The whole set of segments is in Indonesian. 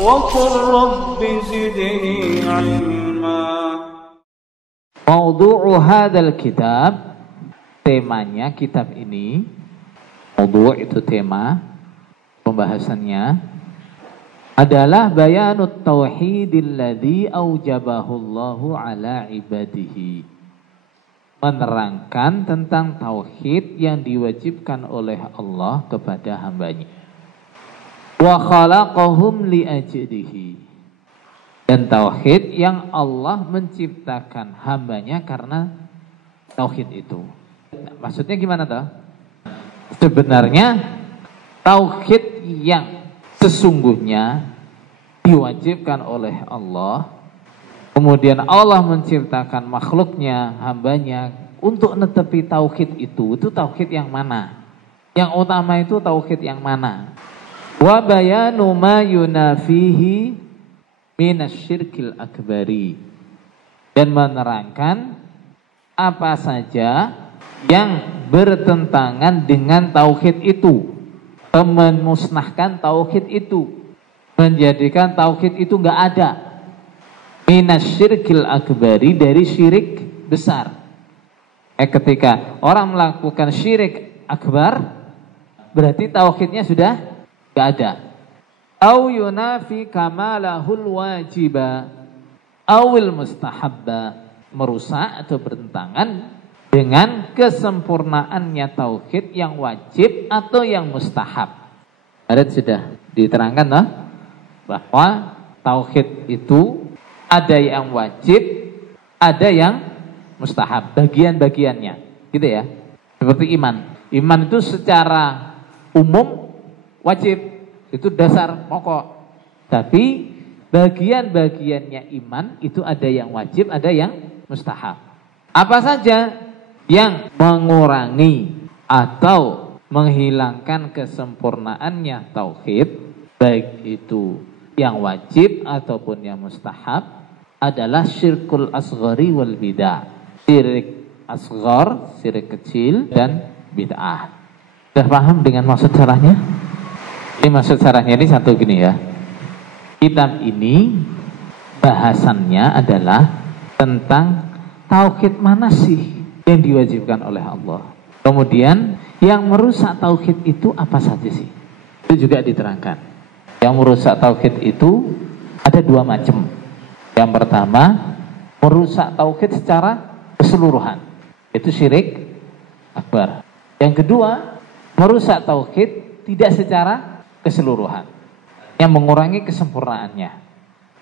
وقل رب زدني علما. Maudu'u hadzal kitab, temanya kitab ini. Maudu' itu tema, pembahasannya adalah bayanut tauhidil ladzi aujabahu Allahu ala ibadihi. Menerangkan tentang tauhid yang diwajibkan oleh Allah kepada hambanya. Wa khalaqahum li ajlihi. Dan tauhid yang Allah menciptakan hambanya karena tauhid itu. Maksudnya gimana toh? Sebenarnya tauhid yang sesungguhnya diwajibkan oleh Allah, kemudian Allah menciptakan makhluknya, hambanya untuk netepi tauhid itu tauhid yang mana? Yang utama itu tauhid yang mana? Wa bayanu ma yunafihi minasyirkil akbari, dan menerangkan apa saja yang bertentangan dengan tauhid itu, memusnahkan tauhid itu, menjadikan tauhid itu enggak ada. Minasyirkil akbari, dari syirik besar. Ketika orang melakukan syirik akbar, berarti tauhidnya sudah enggak ada. Au yunafi kamalahul wajiba awil mustahabba, merusak atau bertentangan dengan kesempurnaannya tauhid yang wajib atau yang mustahab. Ada sudah diterangkan toh bahwa tauhid itu ada yang wajib, ada yang mustahab, bagian-bagiannya, gitu ya. Seperti iman. Iman itu secara umum wajib. Itu dasar pokok. Tapi bagian-bagiannya iman itu ada yang wajib, ada yang mustahab. Apa saja yang mengurangi atau menghilangkan kesempurnaannya tauhid, baik itu yang wajib ataupun yang mustahab, adalah syirkul asghari wal bid'ah. Syirik asghar, syirik kecil, dan bid'ah. Sudah paham dengan maksud caranya? Ini maksud caranya ini satu gini ya. Kitab ini bahasannya adalah tentang tauhid mana sih yang diwajibkan oleh Allah. Kemudian yang merusak tauhid itu apa saja sih? Itu juga diterangkan. Yang merusak tauhid itu ada dua macam. Yang pertama, merusak tauhid secara keseluruhan. Itu syirik akbar. Yang kedua, merusak tauhid tidak secara keseluruhan, yang mengurangi kesempurnaannya,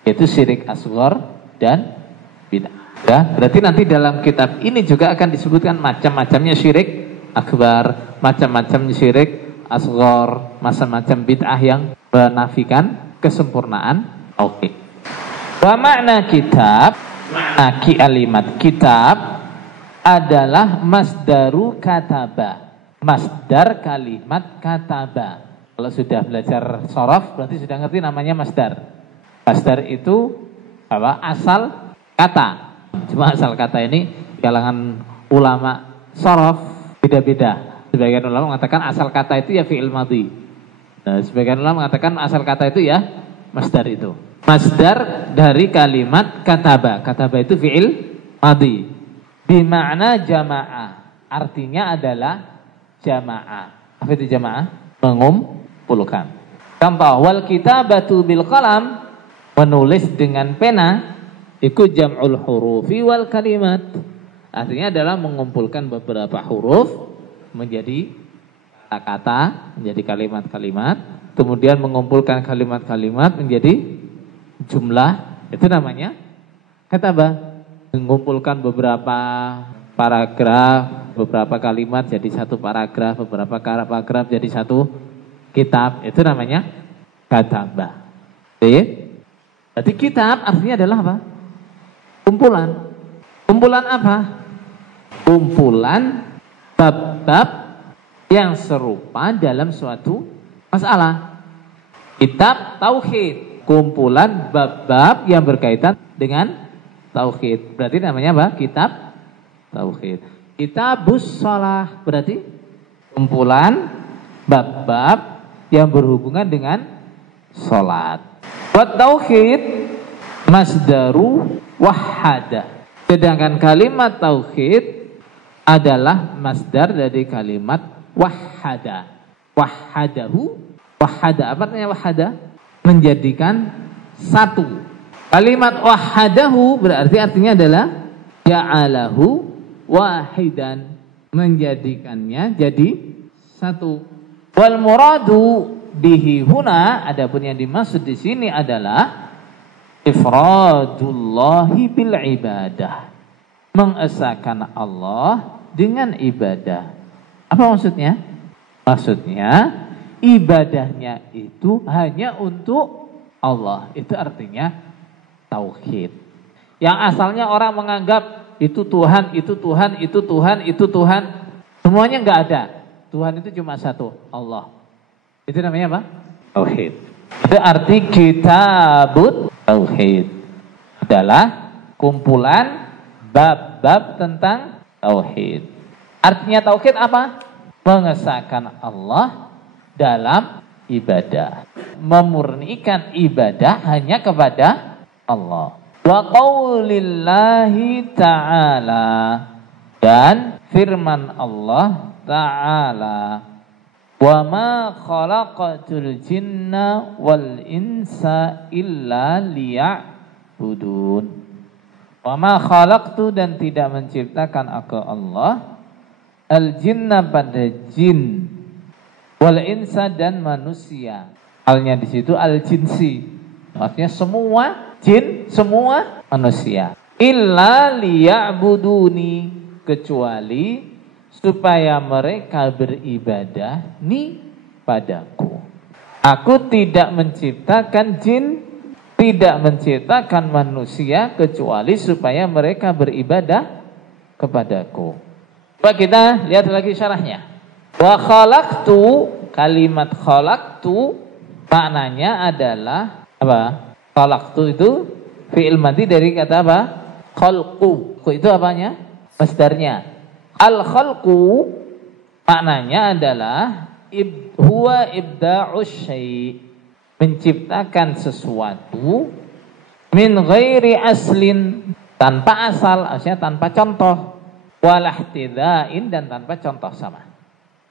yaitu syirik asghar dan bid'ah. Ya, berarti nanti dalam kitab ini juga akan disebutkan macam-macamnya syirik akbar, macam-macam syirik asghar, macam-macam bid'ah yang menafikan kesempurnaan tauhid. Wa makna kitab, makna kalimat kitab adalah masdaru kataba, masdar kalimat kataba. Kalau sudah belajar shorof berarti sudah ngerti namanya masdar. Masdar itu apa? Asal kata. Cuma asal kata ini kalangan ulama shorof beda-beda. Sebagian ulama mengatakan asal kata itu ya fi'il madhi. Nah, sebagian ulama mengatakan asal kata itu ya masdar itu. Masdar dari kalimat kataba. Kataba itu fi'il madhi. Bimakna jama'ah. Artinya adalah jama'ah. Apa itu jama'ah? Mengumpulkan. Contoh, wal kitabatu bil qalam, menulis dengan pena, iku jam'ul hurufi wal kalimat. Artinya adalah mengumpulkan beberapa huruf menjadi kata-kata, menjadi kalimat-kalimat, kemudian mengumpulkan kalimat-kalimat menjadi jumlah, itu namanya katabah. Mengumpulkan beberapa paragraf, beberapa kalimat jadi satu paragraf, beberapa paragraf jadi satu kitab, itu namanya katabah. Jadi kitab artinya adalah apa? Kumpulan. Kumpulan apa? Kumpulan bab-bab yang serupa dalam suatu masalah. Kitab tauhid, kumpulan bab-bab yang berkaitan dengan tauhid. Berarti namanya apa? Kitab tauhid. Kitabus shalah berarti kumpulan bab-bab yang berhubungan dengan salat. Wa tauhid masdaru wahada. Sedangkan kalimat tauhid adalah masdar dari kalimat wahada. Wahadahu, wahada, apa artinya wahada? Menjadikan satu. Kalimat wahadahu berarti artinya adalah ja'alahu wahidan, menjadikannya jadi satu. Wal muradu bihi huna, adapun yang dimaksud di sini adalah ifradullahi bil ibadah, mengesahkan Allah dengan ibadah. Apa maksudnya? Maksudnya ibadahnya itu hanya untuk Allah. Itu artinya tauhid. Yang asalnya orang menganggap itu Tuhan, itu Tuhan, itu Tuhan, itu Tuhan, semuanya enggak ada. Tuhan itu cuma satu, Allah. Itu namanya apa? Tauhid. Itu arti kitabut tauhid. Adalah kumpulan bab-bab tentang tauhid. Artinya tauhid apa? Mengesahkan Allah dalam ibadah. Memurnikan ibadah hanya kepada Allah. Wa qaulillahi ta'ala, dan firman Allah ta'ala, wa ma khalaqatul jinna wal insa illa liya'budun. Wa ma khalaqtu, dan tidak menciptakan aku Allah, al jinna pada jin, wal insa dan manusia. Halnya di situ al jinsi, maksudnya semua jin, semua manusia. Illa liya'buduni, kecuali supaya mereka beribadah ni padaku. Aku tidak menciptakan jin, tidak menciptakan manusia kecuali supaya mereka beribadah kepadaku. Coba kita lihat lagi syarahnya. Wa khalaqtu, kalimat khalaqtu maknanya adalah apa? Khalaqtu itu fi'il madhi dari kata apa? Khalqu. Itu apanya? Masdarnya. Al khalqu maknanya adalah huwa ibda'us syai', menciptakan sesuatu min ghairi aslin, tanpa asal, artinya tanpa contoh, walahtidhain, dan tanpa contoh sama.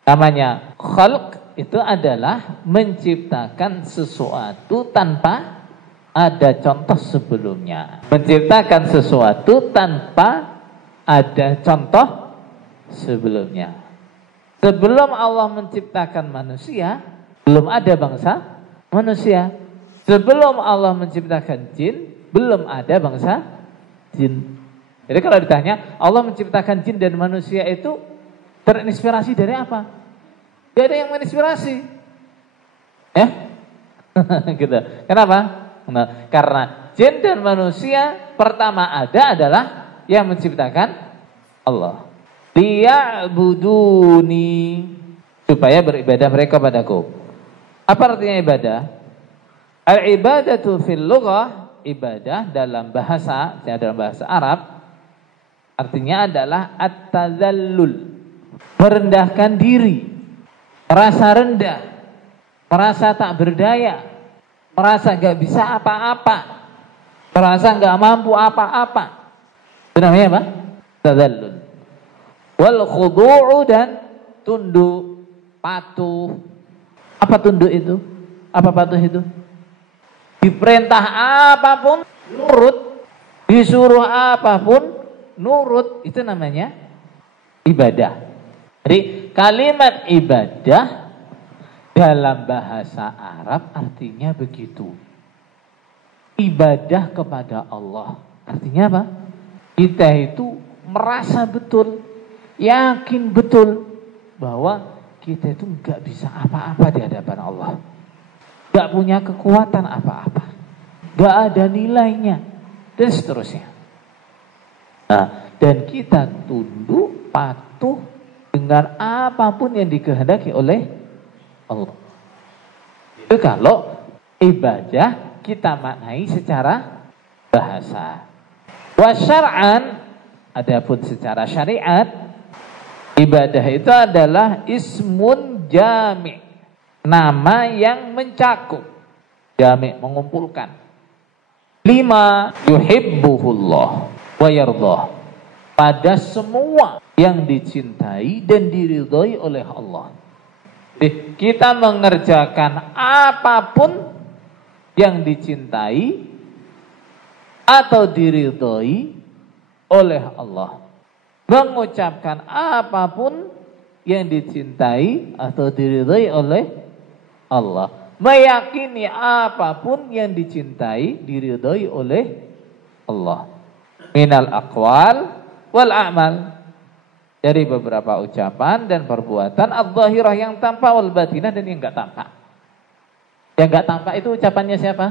Namanya khalq itu adalah menciptakan sesuatu tanpa ada contoh sebelumnya. Menciptakan sesuatu tanpa ada contoh sebelumnya. Sebelum Allah menciptakan manusia, belum ada bangsa manusia. Sebelum Allah menciptakan jin, belum ada bangsa jin. Jadi kalau ditanya, Allah menciptakan jin dan manusia itu terinspirasi dari apa? Gak ada yang menginspirasi. Ya? Gitu. Kenapa? Nah, karena jin dan manusia pertama ada adalah yang menciptakan Allah. Liya'buduni, supaya beribadah mereka padaku. Apa artinya ibadah? Al-ibadatu fil lughah, ibadah dalam bahasa Arab artinya adalah at-tazallul, merendahkan diri, merasa rendah, merasa tak berdaya, merasa gak bisa apa-apa, merasa gak mampu apa-apa. Itu namanya apa? Tazallul. Wal khudu'u, dan tunduk, patuh. Apa tunduk itu? Apa patuh itu? Diperintah apapun nurut, disuruh apapun nurut, itu namanya ibadah. Jadi kalimat ibadah dalam bahasa Arab artinya begitu. Ibadah kepada Allah. Artinya apa? Kita itu merasa betul, yakin betul bahwa kita itu nggak bisa apa-apa di hadapan Allah, nggak punya kekuatan apa-apa, nggak ada nilainya, dan seterusnya. Nah, dan kita tunduk patuh dengan apapun yang dikehendaki oleh Allah. Itu kalau ibadah kita maknai secara bahasa. Wa syar'an, adapun secara syariat, ibadah itu adalah ismun jami', nama yang mencakup jami' mengumpulkan. 5 yuhibbuhullah wa yardah, pada semua yang dicintai dan diridhai oleh Allah. Jadi, kita mengerjakan apapun yang dicintai atau diridhai oleh Allah, mengucapkan apapun yang dicintai atau diridhai oleh Allah, meyakini apapun yang dicintai diridhai oleh Allah, minal aqwal wal a'mal, dari beberapa ucapan dan perbuatan, adz-dzahirah yang tampak, wal batinah dan yang enggak tampak. Yang enggak tampak itu ucapannya siapa?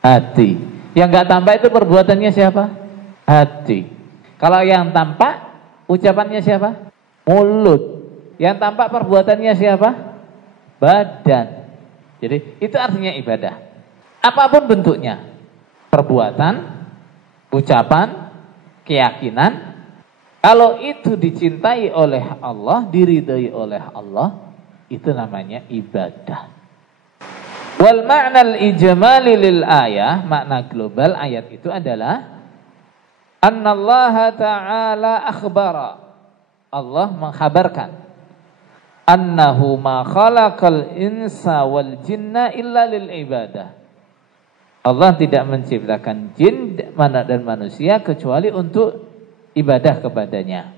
Hati. Yang enggak tampak itu perbuatannya siapa? Hati. Kalau yang tampak ucapannya siapa? Mulut. Yang tampak perbuatannya siapa? Badan. Jadi itu artinya ibadah. Apapun bentuknya, perbuatan, ucapan, keyakinan, kalau itu dicintai oleh Allah, diridhai oleh Allah, itu namanya ibadah. Wal ma'nal ijmali lil ayah, makna global ayat itu adalah annallaha ta'ala akhbara, Allah mengkhabarkan, annahu ma khalaqal insa wal jinna illa lil ibadah. Allah tidak menciptakan jin dan manusia kecuali untuk ibadah kepadanya.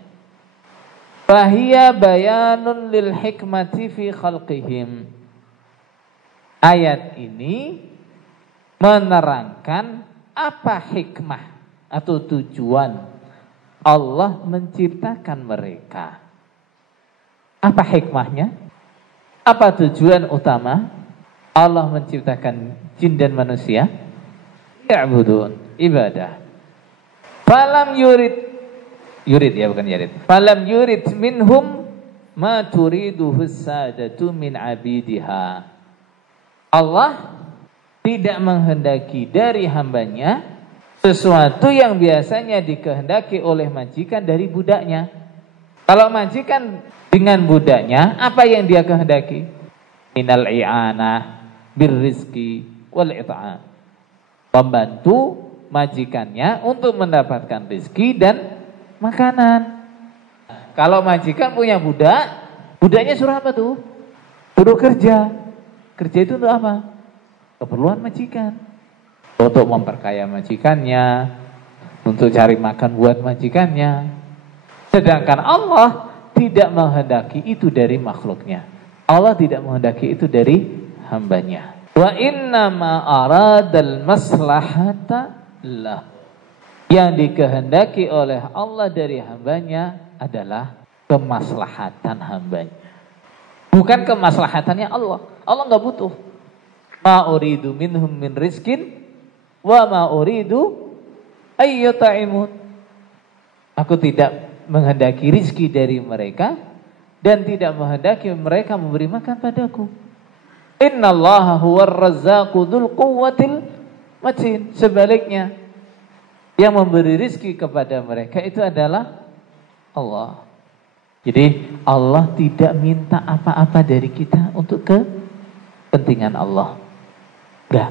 Fahiya bayanun lil hikmati fi khalqihim. Ayat ini menerangkan apa hikmah atau tujuan Allah menciptakan mereka. Apa hikmahnya? Apa tujuan utama Allah menciptakan jin dan manusia? Ya'budun, ibadah. Falam yurid ya, bukan yurid. Falam yurid minhum ma turiduhu sadatu min abidiha. Allah tidak menghendaki dari hambanya sesuatu yang biasanya dikehendaki oleh majikan dari budaknya. Kalau majikan dengan budaknya, apa yang dia kehendaki? Minal i'anah, birrizki, wal it'am. Membantu majikannya untuk mendapatkan rezeki dan makanan. Kalau majikan punya budak, budaknya suruh apa tuh? Suruh kerja. Kerja itu untuk apa? Keperluan majikan. Untuk memperkaya majikannya, untuk cari makan buat majikannya. Sedangkan Allah tidak menghendaki itu dari makhluknya. Allah tidak menghendaki itu dari hambanya. Wa innama aradal maslahata lah. Yang dikehendaki oleh Allah dari hambanya adalah kemaslahatan hambanya. Bukan kemaslahatannya Allah. Allah enggak butuh. Ma uridu minhum min rizkin wa ma uridu ayyutaimun. Aku tidak menghendaki rizki dari mereka dan tidak menghendaki mereka memberi makan padaku. Innallaha huwar razzaqu dzul quwwatil matin. Sebaliknya, yang memberi rizki kepada mereka itu adalah Allah. Jadi Allah tidak minta apa-apa dari kita untuk kepentingan Allah. Enggak.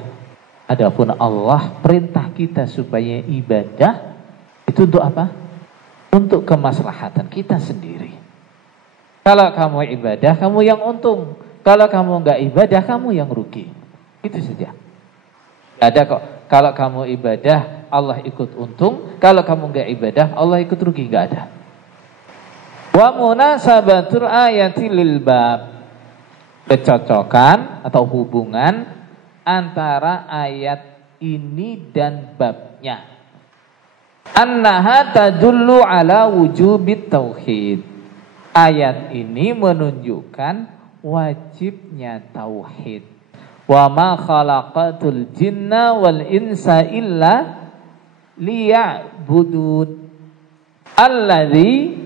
Adapun Allah perintah kita supaya ibadah itu untuk apa? Untuk kemaslahatan kita sendiri. Kalau kamu ibadah, kamu yang untung. Kalau kamu enggak ibadah, kamu yang rugi. Itu saja. Ada kok. Kalau kamu ibadah, Allah ikut untung. Kalau kamu enggak ibadah, Allah ikut rugi. Enggak ada. Wa munasabatul ayati lil bab. Kecocokan atau hubungan antara ayat ini dan babnya. Annaha tadullu ala wujubit tauhid. Ayat ini menunjukkan wajibnya tauhid. Wa ma khalaqatul jinna wal insa illa liya'budun. Alladzi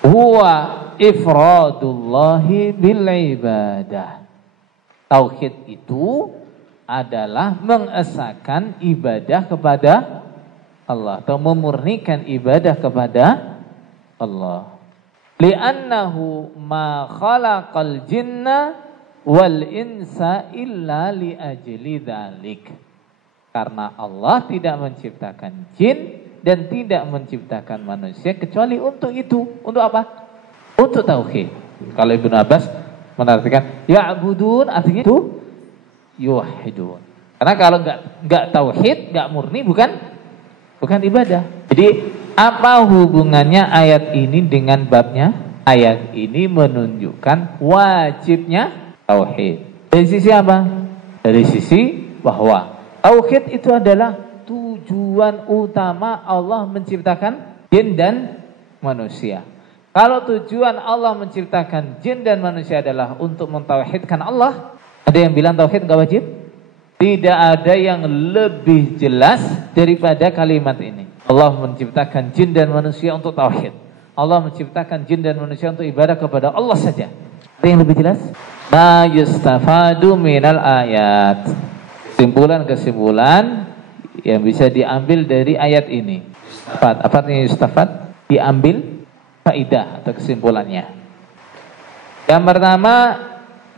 huwa ifradullahi bil ibadah. Tauhid itu adalah mengesahkan ibadah kepada Allah atau memurnikan ibadah kepada Allah. Li'annahu ma khalaqal jinna wal insa illa li ajli dzalik. Karena Allah tidak menciptakan jin dan tidak menciptakan manusia kecuali untuk itu. Untuk apa? Untuk tauhid. Kalau Ibnu Abbas menartikan ya'budun, artinya itu yuwahhidun. Karena kalau enggak tauhid, enggak murni, bukan ibadah. Jadi apa hubungannya ayat ini dengan babnya? Ayat ini menunjukkan wajibnya tauhid. Dari sisi apa? Dari sisi bahwa tauhid itu adalah tujuan utama Allah menciptakan jin dan manusia. Kalau tujuan Allah menciptakan jin dan manusia adalah untuk mentauhidkan Allah, ada yang bilang tauhid enggak wajib? Tidak ada yang lebih jelas daripada kalimat ini. Allah menciptakan jin dan manusia untuk tauhid. Allah menciptakan jin dan manusia untuk ibadah kepada Allah saja. Ada yang lebih jelas? Ma yustafadu minal ayat. Kesimpulan yang bisa diambil dari ayat ini. Apa artinya yustafad? Diambil faidah atau kesimpulannya. Yang pertama,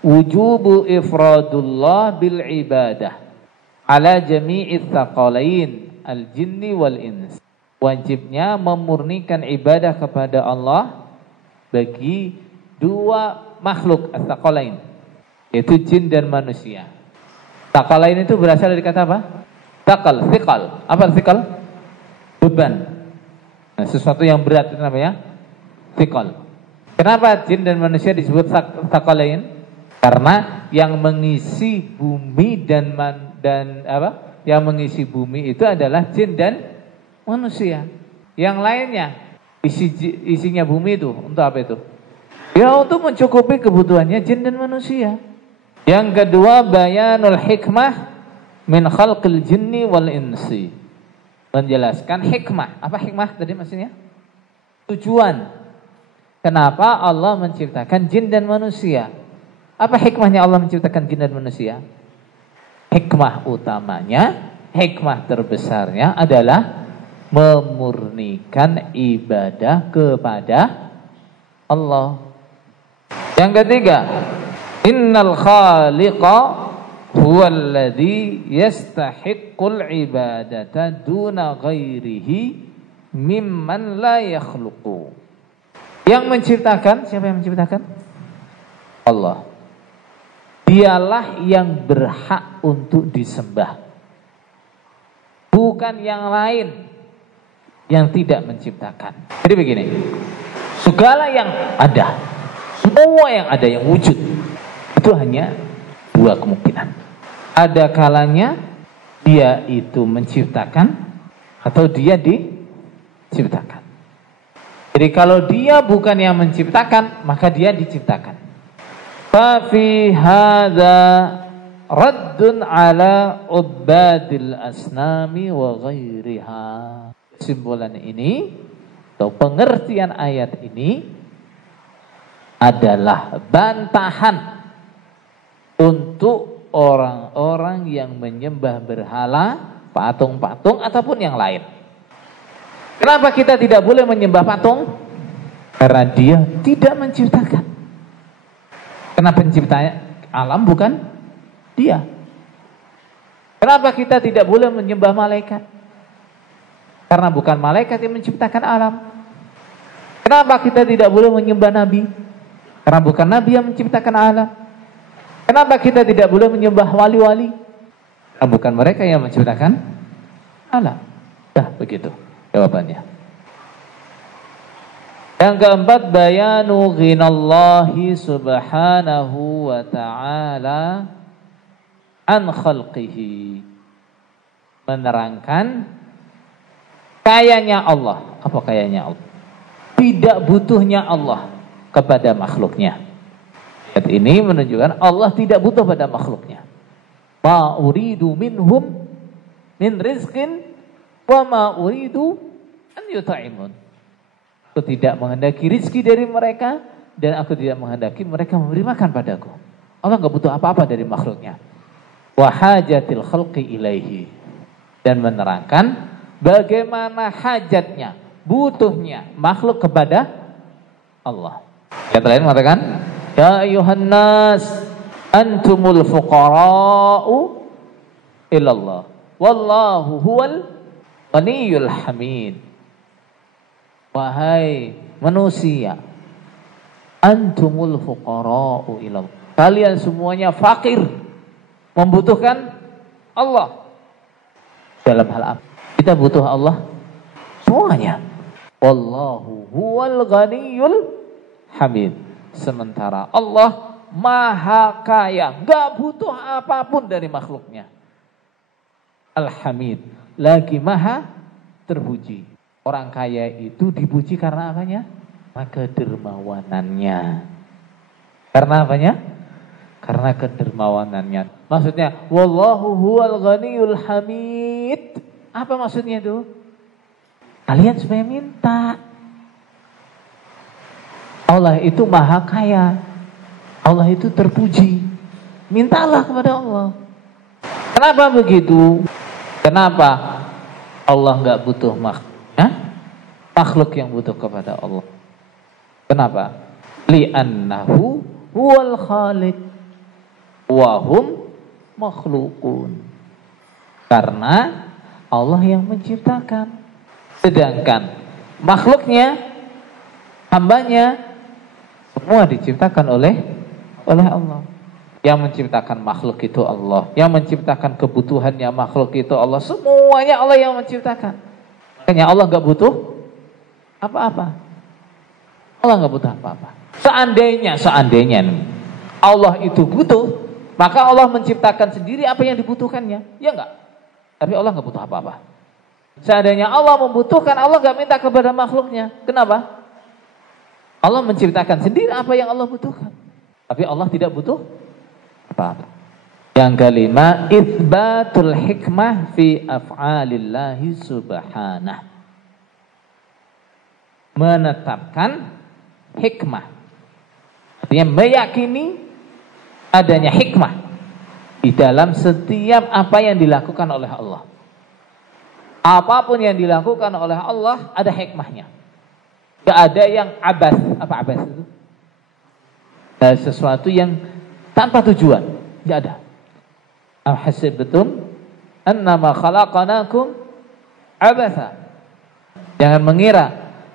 wujubu ifradullah bil ibadah ala jami'i tsaqalain al-jinni wal ins. Wajibnya memurnikan ibadah kepada Allah bagi dua makhluk as-tsaqalain, yaitu jin dan manusia. Tsaqalain itu berasal dari kata apa? Thiqal. Apa thiqal? Beban. Nah, sesuatu yang berat itu namanya thiqal. Kenapa jin dan manusia disebut tsaqalain? Karena yang mengisi bumi yang mengisi bumi itu adalah jin dan manusia. Yang lainnya isinya bumi itu untuk apa itu? Ya untuk mencukupi kebutuhannya jin dan manusia. Yang kedua, bayanul hikmah min khalqil jinni wal insi. Menjelaskan hikmah. Apa hikmah tadi maksudnya? Tujuan. Kenapa Allah menciptakan jin dan manusia? Apa hikmahnya Allah menciptakan jin dan manusia? Hikmah utamanya, hikmah terbesarnya adalah memurnikan ibadah kepada Allah. Yang ketiga, innal khaliqa huwallazi yastahiqqul ibadata duna ghairihi mimman la yakhluqu. Yang menciptakan, siapa yang menciptakan? Allah. Dialah yang berhak untuk disembah, bukan yang lain yang tidak menciptakan. Jadi begini, segala yang ada, semua yang ada yang wujud, itu hanya dua kemungkinan. Ada kalanya dia itu menciptakan atau dia diciptakan. Jadi kalau dia bukan yang menciptakan, maka dia diciptakan. Fa fi hadza raddun ala ubadil asnami wa ghairiha. Kesimpulan ini atau pengertian ayat ini adalah bantahan untuk orang-orang yang menyembah berhala, patung-patung ataupun yang lain. Kenapa kita tidak boleh menyembah patung? Karena dia tidak menciptakan. Karena pencipta alam bukan dia. Kenapa kita tidak boleh menyembah malaikat? Karena bukan malaikat yang menciptakan alam. Kenapa kita tidak boleh menyembah nabi? Karena bukan nabi yang menciptakan alam. Kenapa kita tidak boleh menyembah wali-wali? Karena bukan mereka yang menciptakan alam. Dah begitu jawabannya. Yang keempat, bayanu ghinallahi subhanahu wa ta'ala an khalqihi. Menerangkan kayanya Allah. Apa kayanya Allah? Tidak butuhnya Allah kepada makhluknya. Ayat ini menunjukkan Allah tidak butuh pada makhluknya. Ma uridu minhum min rizqin wa ma uridu an yut'imun. Aku tidak menghendaki rizki dari mereka dan aku tidak menghendaki mereka memberi makan padaku. Allah enggak butuh apa-apa dari makhluknya. Wa hajatil khalqi ilaihi. Dan menerangkan bagaimana hajatnya, butuhnya makhluk kepada Allah. Ayat lain mengatakan, ya ayuhan nas Antumul fuqara'u ilallah. Wallahu huwal ghaniyul hamid. Wahai manusia, antumul fuqara'u ilallah. Kalian semuanya fakir, membutuhkan Allah. Dalam hal apa? Kita butuh Allah semuanya. Wallahu huwal ghaniyul hamid. Sementara Allah maha kaya, gak butuh apapun dari makhluknya. Al-Hamid, lagi maha terpuji. Orang kaya itu dipuji karena apanya? Karena kedermawanannya. Karena apanya? Karena kedermawanannya. Maksudnya, wallahu huwal ghaniyul hamid. Apa maksudnya itu? Kalian supaya minta. Allah itu maha kaya. Allah itu terpuji. Mintalah kepada Allah. Kenapa begitu? Kenapa Allah nggak butuh makhluk yang butuh kepada Allah? Kenapa? Li'annahu huwal khaliq wa hum makhlukun. Karena Allah yang menciptakan. Sedangkan makhluknya, hambanya, semua diciptakan oleh Allah. Yang menciptakan makhluk itu Allah. Yang menciptakan kebutuhannya makhluk itu Allah. Semuanya Allah yang menciptakan. Makanya Allah gak butuh apa-apa. Allah gak butuh apa-apa. Seandainya Allah itu butuh, maka Allah menciptakan sendiri apa yang dibutuhkannya. Ya enggak? Tapi Allah gak butuh apa-apa. Seandainya Allah membutuhkan, Allah gak minta kepada makhluknya. Kenapa? Allah menciptakan sendiri apa yang Allah butuhkan. Tapi Allah tidak butuh apa-apa. Yang kelima, itsbatul hikmah fi af'alillahi subhanah. Menetapkan hikmah. Artinya meyakini adanya hikmah di dalam setiap apa yang dilakukan oleh Allah. Apapun yang dilakukan oleh Allah ada hikmahnya. Gak ada yang abas. Apa abas itu? Sesuatu yang tanpa tujuan. Gak ada. Ahasibtum annama khalaqnakum abasa. Jangan mengira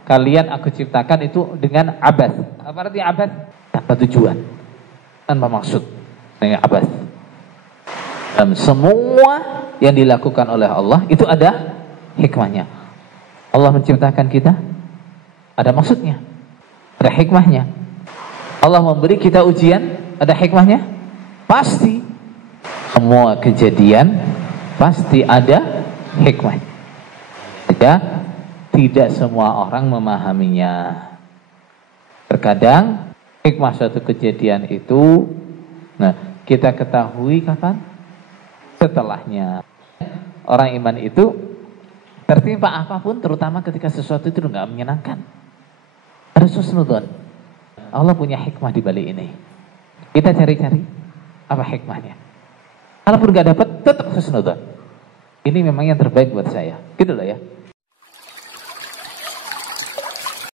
kalian aku ciptakan itu dengan abas. Apa artinya abas? Tanpa tujuan, tanpa maksud. Dengan abas. Dan semua yang dilakukan oleh Allah itu ada hikmahnya. Allah menciptakan kita ada maksudnya, ada hikmahnya. Allah memberi kita ujian, ada hikmahnya? Pasti. Semua kejadian pasti ada hikmah. Tidak semua orang memahaminya. Terkadang hikmah suatu kejadian itu kita ketahui kapan? Setelahnya. Orang iman itu tertimpa apapun, terutama ketika sesuatu itu nggak menyenangkan. Ada husnudzon. Allah punya hikmah di balik ini. Kita cari-cari apa hikmahnya. Kalaupun nggak dapat, tetap husnudzon. Ini memang yang terbaik buat saya. Gitu loh ya.